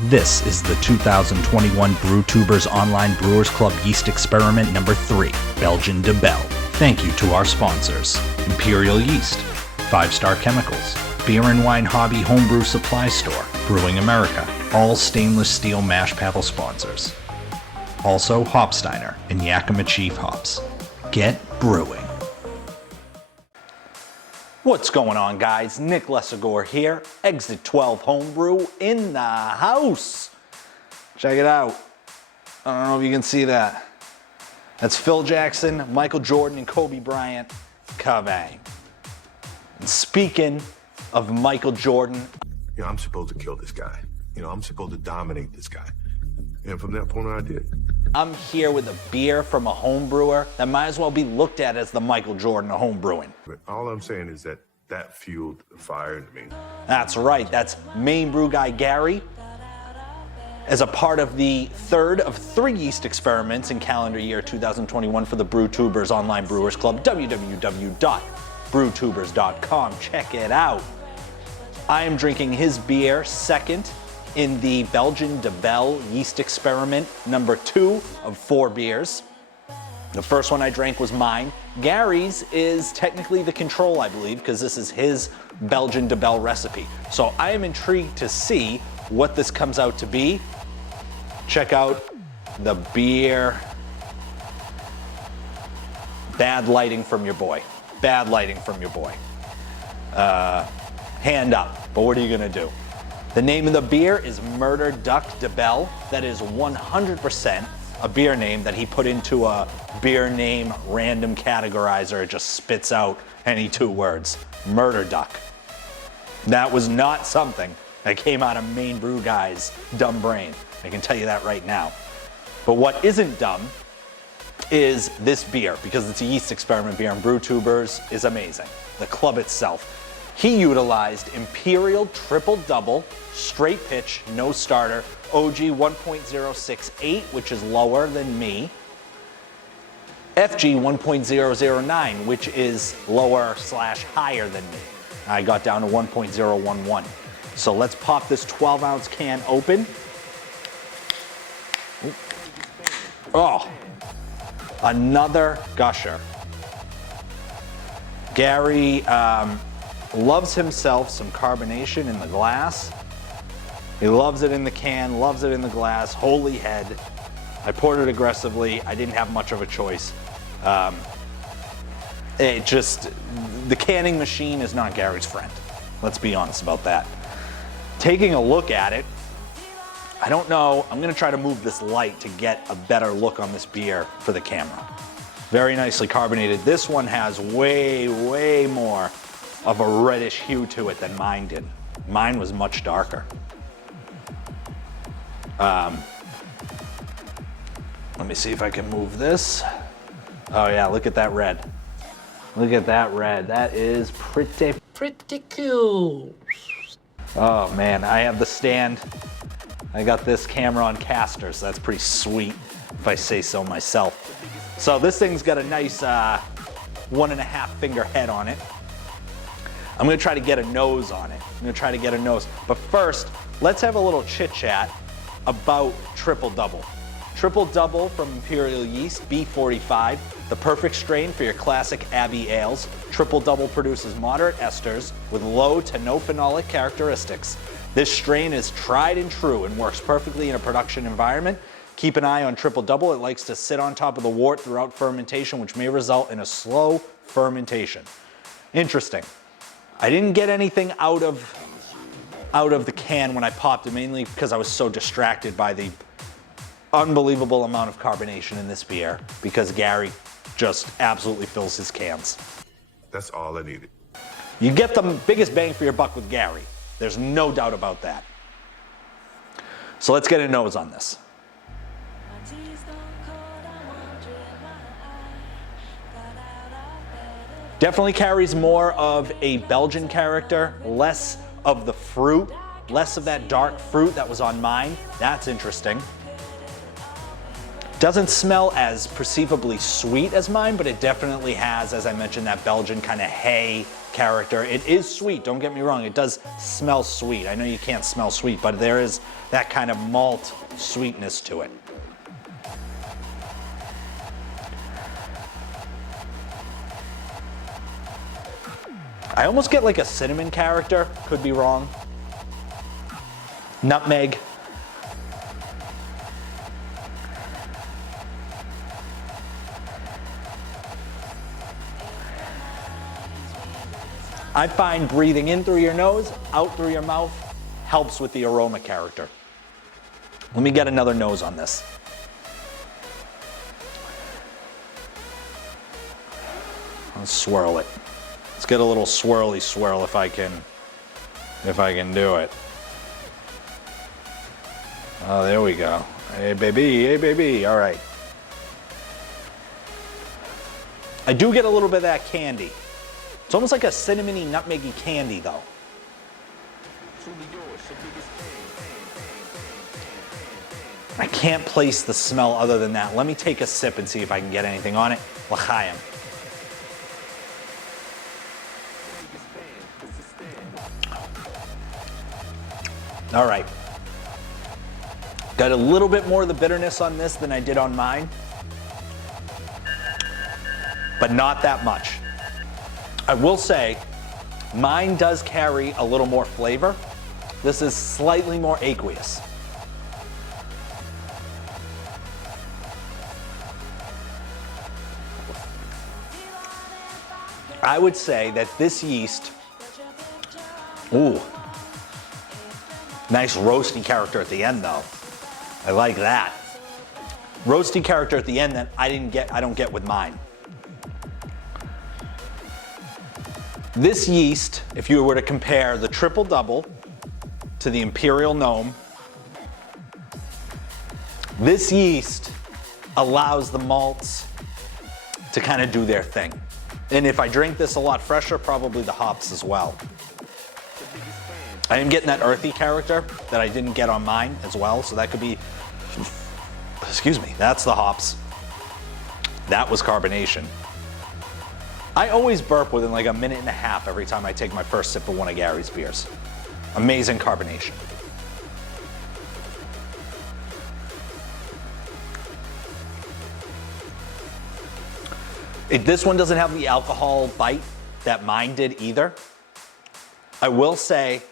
This is the 2021 Brewtubers Online Brewers Club Yeast Experiment number 3, Belgian Dubbel. Thank you to our sponsors, Imperial Yeast, 5-Star Chemicals, Beer and Wine Hobby Homebrew Supply Store, Brewing America, all stainless steel mash paddle sponsors. Also Hopsteiner and Yakima Chief Hops. Get brewing. What's going on, guys? Nick Lesagore here, Exit 12 Homebrew in the house. Check it out. I don't know if you can see that. That's Phil Jackson, Michael Jordan, and Kobe Bryant. Kabang. And speaking of Michael Jordan, I'm supposed to kill this guy. I'm supposed to dominate this guy. And from that point on, I did. I'm here with a beer from a home brewer that might as well be looked at as the Michael Jordan of home brewing. But all I'm saying is that fueled the fire in me. That's right. That's MaineBrewGuy Gary. As a part of the third of 3 yeast experiments in calendar year 2021 for the Brewtubers Online Brewers Club, www.brewtubers.com. Check it out. I am drinking his beer second in the Belgian Dubbel yeast experiment, number 2 of 4 beers. The first one I drank was mine. Gary's is technically the control, I believe, because this is his Belgian Dubbel recipe. So I am intrigued to see what this comes out to be. Check out the beer. Bad lighting from your boy. Bad lighting from your boy. Hand up, but what are you gonna do? The name of the beer is Murder Duck Dubbel. That is 100% a beer name that he put into a beer name random categorizer. It just spits out any 2 words. Murder Duck. That was not something that came out of MaineBrewGuy's dumb brain. I can tell you that right now. But what isn't dumb is this beer, because it's a yeast experiment beer and Brewtubers is amazing. The club itself. He utilized Imperial Triple Double, straight pitch, no starter, OG 1.068, which is lower than me, FG 1.009, which is lower / higher than me. I got down to 1.011. So let's pop this 12-ounce can open. Oh, another gusher. Gary loves himself some carbonation in the glass. He loves it in the can, loves it in the glass. Holy head. I poured it aggressively. I didn't have much of a choice. The canning machine is not Gary's friend. Let's be honest about that. Taking a look at it, I don't know. I'm gonna try to move this light to get a better look on this beer for the camera. Very nicely carbonated. This one has way, way more of a reddish hue to it than mine did. Mine was much darker. Let me see if I can move this. Oh yeah, look at that red. Look at that red. That is pretty cool. Oh man, I have the stand. I got this camera on casters. So that's pretty sweet, if I say so myself. So this thing's got a nice 1.5 finger head on it. I'm gonna try to get a nose on it. But first, let's have a little chit chat about Triple Double. Triple Double from Imperial Yeast, B45, the perfect strain for your classic Abbey ales. Triple Double produces moderate esters with low to no phenolic characteristics. This strain is tried and true and works perfectly in a production environment. Keep an eye on Triple Double. It likes to sit on top of the wort throughout fermentation, which may result in a slow fermentation. Interesting. I didn't get anything out of the can when I popped it, mainly because I was so distracted by the unbelievable amount of carbonation in this beer, because Gary just absolutely fills his cans. That's all I needed. You get the biggest bang for your buck with Gary. There's no doubt about that. So let's get a nose on this. Definitely carries more of a Belgian character, less of the fruit, less of that dark fruit that was on mine. That's interesting. Doesn't smell as perceivably sweet as mine, but it definitely has, as I mentioned, that Belgian kind of hay character. It is sweet, don't get me wrong. It does smell sweet. I know you can't smell sweet, but there is that kind of malt sweetness to it. I almost get like a cinnamon character, could be wrong. Nutmeg. I find breathing in through your nose, out through your mouth, helps with the aroma character. Let me get another nose on this. Let's swirl it. Let's get a little swirly swirl if I can do it. Oh, there we go. Hey baby, all right. I do get a little bit of that candy. It's almost like a cinnamony, nutmeggy candy though. I can't place the smell other than that. Let me take a sip and see if I can get anything on it. L'chaim. All right. Got a little bit more of the bitterness on this than I did on mine, but not that much. I will say, mine does carry a little more flavor. This is slightly more aqueous. I would say that this yeast, ooh, nice roasty character at the end though. I like that. Roasty character at the end that I don't get with mine. This yeast, if you were to compare the Triple Double to the Imperial Gnome, this yeast allows the malts to kind of do their thing. And if I drink this a lot fresher, probably the hops as well. I am getting that earthy character that I didn't get on mine as well, so that could be, excuse me, that's the hops. That was carbonation. I always burp within like a minute and a half every time I take my first sip of one of Gary's beers. Amazing carbonation. This one doesn't have the alcohol bite that mine did either. I will say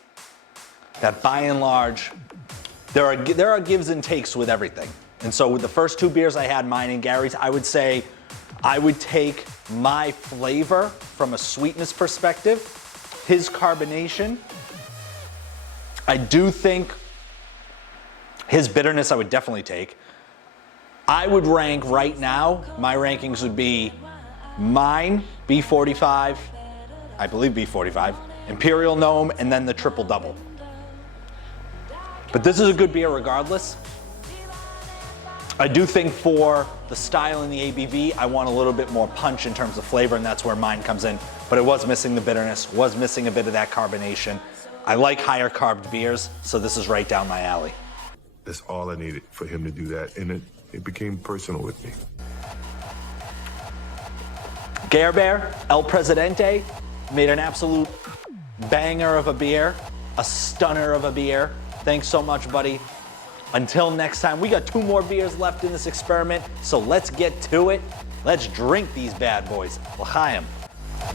that by and large, there are gives and takes with everything. And so with the first two beers I had, mine and Gary's, I would say I would take my flavor from a sweetness perspective, his carbonation. I do think his bitterness I would definitely take. I would rank right now, my rankings would be mine, B45, I believe B45, Imperial Gnome, and then the Triple Double. But this is a good beer regardless. I do think for the style and the ABV, I want a little bit more punch in terms of flavor, and that's where mine comes in. But it was missing the bitterness, was missing a bit of that carbonation. I like higher carbed beers, so this is right down my alley. That's all I needed for him to do that, and it became personal with me. Gerber, El Presidente, made an absolute banger of a beer, a stunner of a beer. Thanks so much, buddy. Until next time, we got 2 more beers left in this experiment, so let's get to it. Let's drink these bad boys. L'chaim. It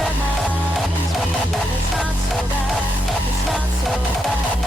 reminds me that it's not so bad, it's not so bad.